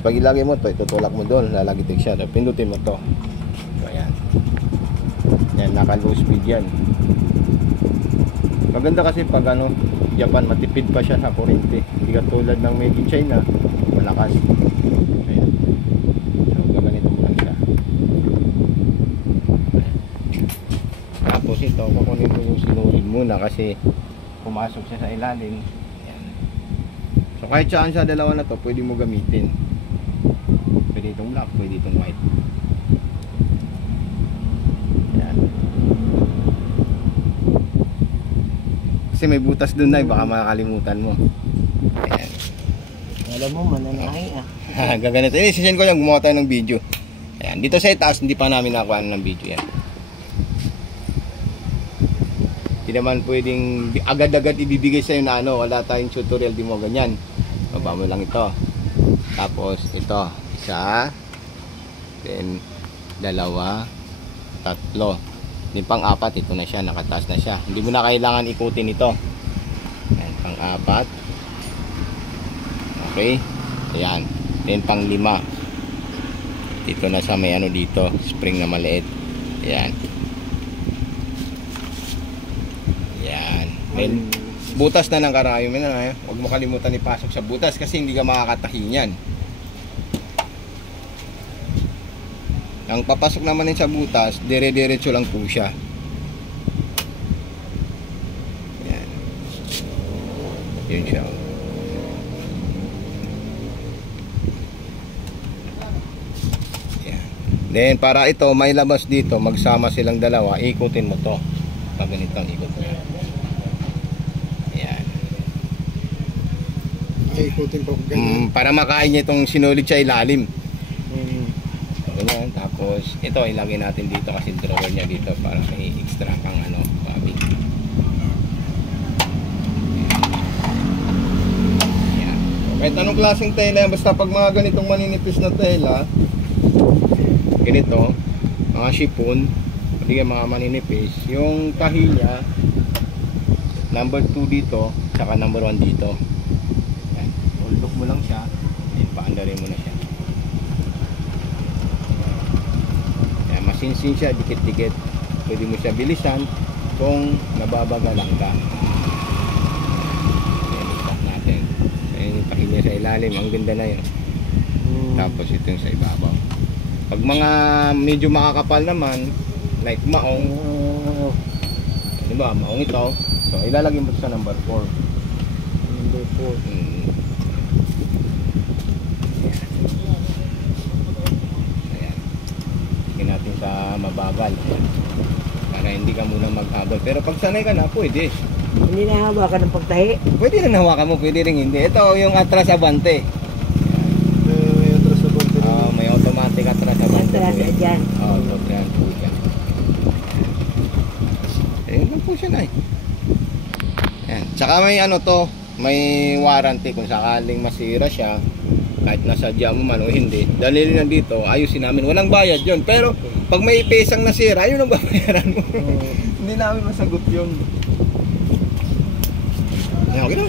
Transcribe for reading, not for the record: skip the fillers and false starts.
Tapos pag ilagay mo to, itutulak mo doon, lalagitik siya. Tapos pindutin mo to. So, ayan. Yan, naka-low speed yan. Maganda kasi pag ano, Japan, matipid pa siya sa kuryente. Hindi katulad ng made in China, malakas. Ayan. So, gaganito mo lang siya. Tapos ito, kukunin mo yung sinulid muna kasi pumasok siya sa ilalim. Ayan. So kahit saan sa dalawa na to, pwede mo gamitin. Pwede itong black, pwede itong white. Ayan. Kasi may butas dun na, baka makakalimutan mo. Ayan. Alam mo, mananahi Gaganito. Sisend ko yung gumawa tayo ng video. Ayan. Dito sa itaas, hindi pa namin nakuha ng video yan. Hindi naman pwedeng agad-agad ibibigay sa'yo na ano, wala tayong tutorial, di mo ganyan. Baba mo lang ito. Tapos ito, isa, then dalawa, tatlo. Then pang-apat, ito na siya, nakataas na siya. Hindi mo na kailangan ikutin ito. Ayan, pang-apat. Okay. Ayan. Then pang-lima. Dito na sa may ano dito, spring na maliit. Ayan. Then, butas na ng karayom na. Huwag mo kalimutan ipasok sa butas kasi hindi ka makakatahi niyan. Ang papasok naman din sa butas, dire-diretso lang po siya. Ayan. Yun siya. Ayan. Then para ito may labas dito, magsama silang dalawa, ikutin mo to. Pag ganitong ikot niya. Ikutin pa ganyan. Para makain niya itong sinulid sa ilalim. Ganyan. Tapos ito ilagay natin dito kasi drawer niya dito para may extra pang ano, babi. Ayan. Kahit anong klaseng tela, basta pag mga ganitong maninipis na tela, ganito, mga chiffon, hindi mga maninipis, yung tahi niya number 2 dito, saka number 1 dito. Look mo lang siya, then paandarin mo na siya. Kaya masinsin siya, dikit-dikit. Pwede mo siya bilisan kung nababagalang ka. Ayan, stop natin. Ayan yung tahi niya sa ilalim, ang ganda na yun. Tapos ito yung sa ibabaw. Pag mga medyo makakapal naman, like maong, diba, maong ito, so ilalagay mo sa number 4. Number 4. Natin sa mabagal para hindi ka muna maghabol, pero pag sanay ka na, pwede. Hindi na hawakan ng pagtahi. Pwede rin hawakan mo, pwede rin hindi. Ito yung atras abante. May atras abante. May automatic atras abante. Atras dyan. So yan po yan. Ayun po siya na eh. Yan. Tsaka may ano to, may warranty kung sakaling masira siya. Kahit nasadya mo man o hindi, dahil na dito, ayusin namin. Walang bayad yun. Pero pag may pesang nasira, yun ang babayaran mo. Hindi namin masagot yun. Okay lang.